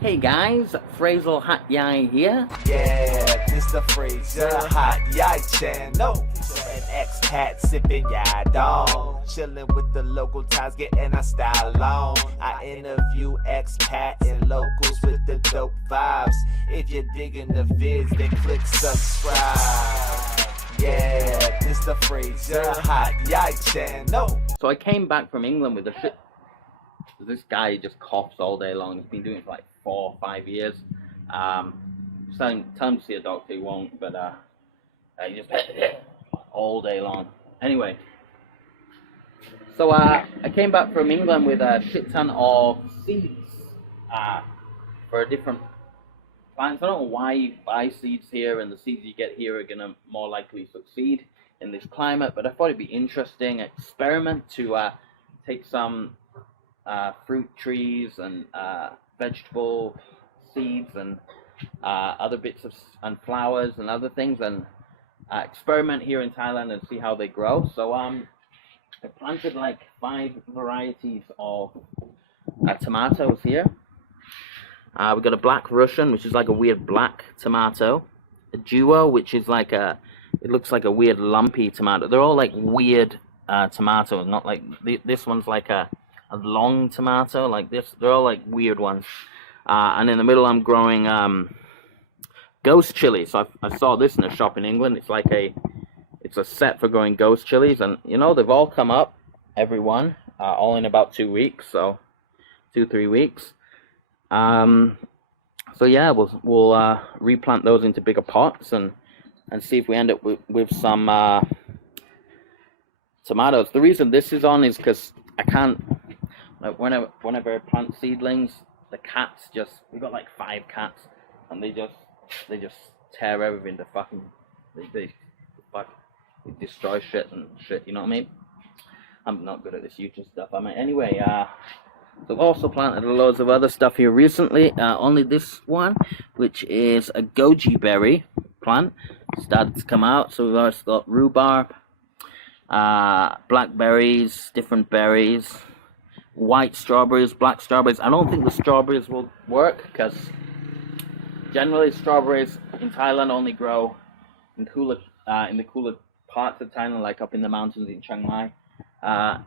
Hey guys, Fraser Hat Yai here. Yeah, this the Fraser Hot Yai channel. An expat sipping yai dong, chilling with the local ties, getting our style on. I interview expat and locals with the dope vibes. If you're digging the vids, then click subscribe. Yeah, this the Fraser Hot Yai channel. So I came back from England with a shit. This guy just coughs all day long. He's been doing it for like 4 or 5 years. Tell him to see a doctor, he won't, but he just all day long. Anyway, so I came back from England with a shit ton of seeds for different plants. I don't know why you buy seeds here, and the seeds you get here are gonna more likely succeed in this climate, but I thought it'd be interesting experiment to take some fruit trees and vegetable seeds and other bits of and flowers and other things, and experiment here in Thailand and see how they grow. So I planted like 5 varieties of tomatoes here. We've got a black Russian, which is like a weird black tomato, a duo, which is like it looks like a weird lumpy tomato. They're all like weird tomatoes, not like this one's like a long tomato like this. They're all like weird ones. And in the middle I'm growing ghost chilies. So I saw this in a shop in England. It's like it's a set for growing ghost chilies, and you know, they've all come up, every one, all in about 2 weeks, so 2-3 weeks. So yeah, we'll replant those into bigger pots and see if we end up with some tomatoes. The reason this is on is because I can't, like, whenever I plant seedlings, the cats we've got like 5 cats, and they just tear everything to fucking, they destroy shit and shit, you know what I mean? I'm not good at this YouTube stuff. I mean, anyway, so I've also planted loads of other stuff here recently. Only this one, which is a goji berry plant, started to come out. So we've also got rhubarb, blackberries, different berries, white strawberries, black strawberries. I don't think the strawberries will work because generally strawberries in Thailand only grow in the cooler parts of Thailand, like up in the mountains in Chiang Mai.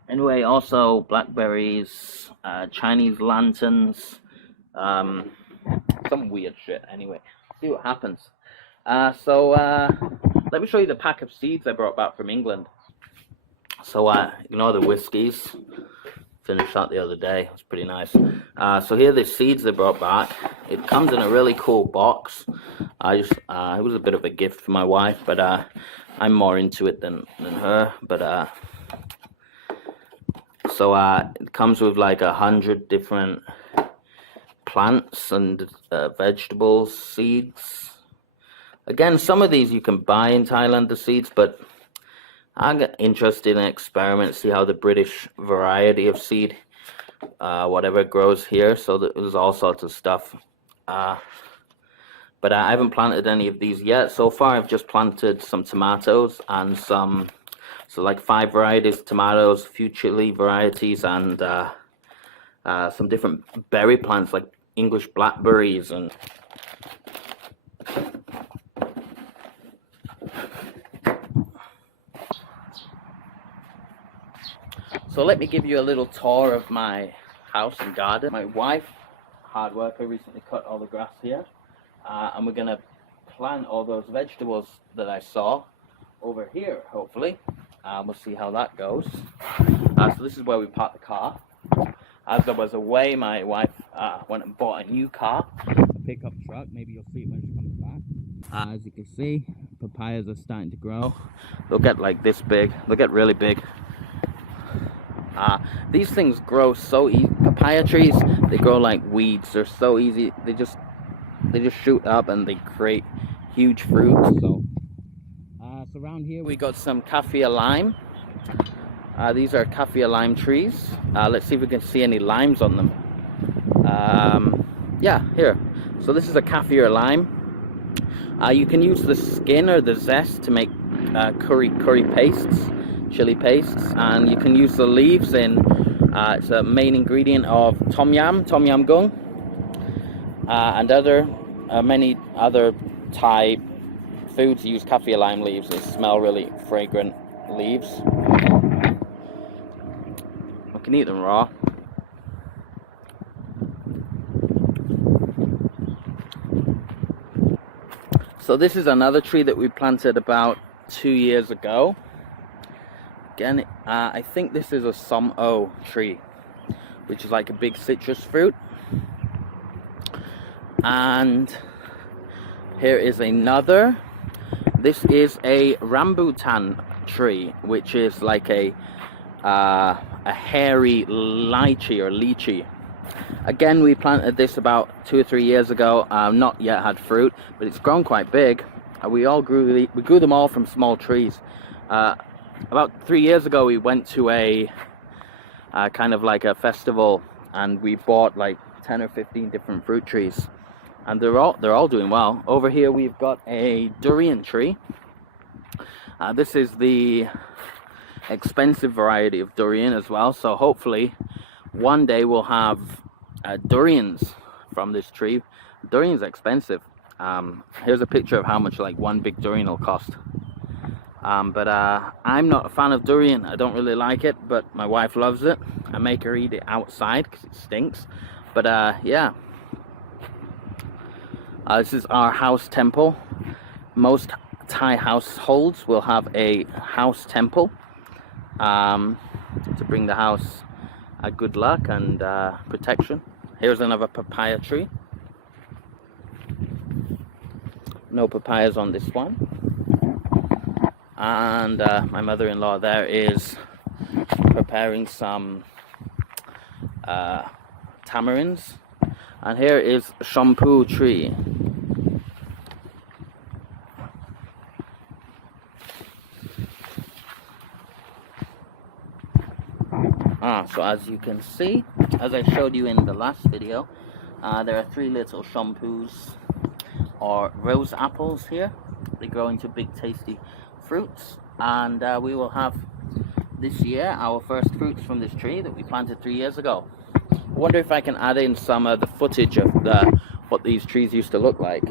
Anyway, also blackberries, Chinese lanterns, some weird shit. Anyway, see what happens. So let me show you the pack of seeds I brought back from England. So ignore the whiskies. Finished that the other day. It's pretty nice. So here are the seeds they brought back. It comes in a really cool box. It was a bit of a gift for my wife, but I'm more into it than her. But so it comes with like 100 different plants and vegetables, seeds. Again, some of these you can buy in Thailand, the seeds, but I get interested in experiments, see how the British variety of seed, whatever grows here. So there's all sorts of stuff. But I haven't planted any of these yet. So far, I've just planted some tomatoes and so like 5 varieties of tomatoes, a few chili varieties, and some different berry plants like English blackberries and so let me give you a little tour of my house and garden. My wife, hard worker, recently cut all the grass here, and we're gonna plant all those vegetables that I saw over here, hopefully. We'll see how that goes. So this is where we parked the car. As I was away, my wife went and bought a new car, a pickup truck. Maybe you'll see it when she comes back. As you can see, papayas are starting to grow. They'll get like this big. They'll get really big. These things grow so easy. Papaya trees, they grow like weeds. They're so easy. They just shoot up and they create huge fruits. So around here we got some Kaffir Lime. These are Kaffir Lime trees. Let's see if we can see any limes on them. Yeah, here. So this is a Kaffir Lime. You can use the skin or the zest to make curry pastes, chili pastes, and you can use the leaves in. It's a main ingredient of tom yam gung. and many other Thai foods use Kaffir lime leaves. They smell really fragrant leaves. I can eat them raw. So this is another tree that we planted about 2 years ago. Again, I think this is a Songkhla tree, which is like a big citrus fruit. And here is another. This is a Rambutan tree, which is like a hairy lychee. Again, we planted this about 2 or 3 years ago. Not yet had fruit, but it's grown quite big. We grew them all from small trees. About 3 years ago, we went to a kind of like a festival, and we bought like 10 or 15 different fruit trees, and they're all doing well. Over here, we've got a Durian tree. This is the expensive variety of durian as well. So hopefully, one day we'll have durians from this tree. Durian's expensive. Here's a picture of how much like one big durian will cost. But I'm not a fan of durian. I don't really like it, but my wife loves it. I make her eat it outside because it stinks. But yeah, this is our house temple. Most Thai households will have a house temple to bring the house good luck and protection. Here's another papaya tree. No papayas on this one. And my mother-in-law there is preparing some tamarinds. And here is shampoo tree. So as you can see, as I showed you in the last video, there are 3 little shampoos or rose apples here. They grow into big tasty fruits, and we will have this year our first fruits from this tree that we planted 3 years ago. I wonder if I can add in some of the footage of what these trees used to look like.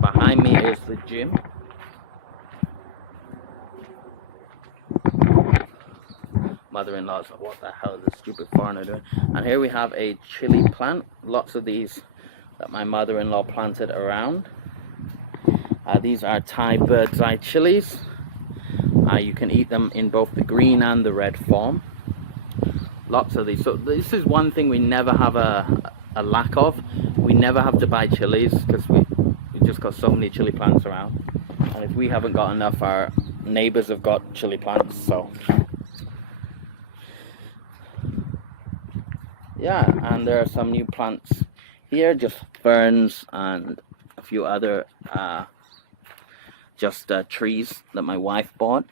Behind me is the gym. Mother-in-law's like, what the hell is this stupid foreigner doing? And here we have a chili plant. Lots of these that my mother-in-law planted around. These are Thai bird's eye chilies. You can eat them in both the green and the red form. Lots of these. So this is one thing we never have a lack of. We never have to buy chilies because we just got so many chili plants around. And if we haven't got enough, our neighbors have got chili plants. So yeah, and there are some new plants here, just ferns and a few other trees that my wife bought.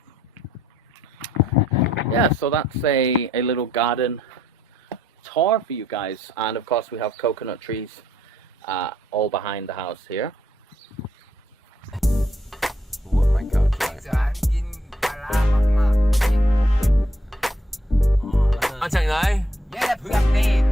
Yeah, so that's a little garden tour for you guys. And of course we have coconut trees all behind the house here. Anh Trần đấy.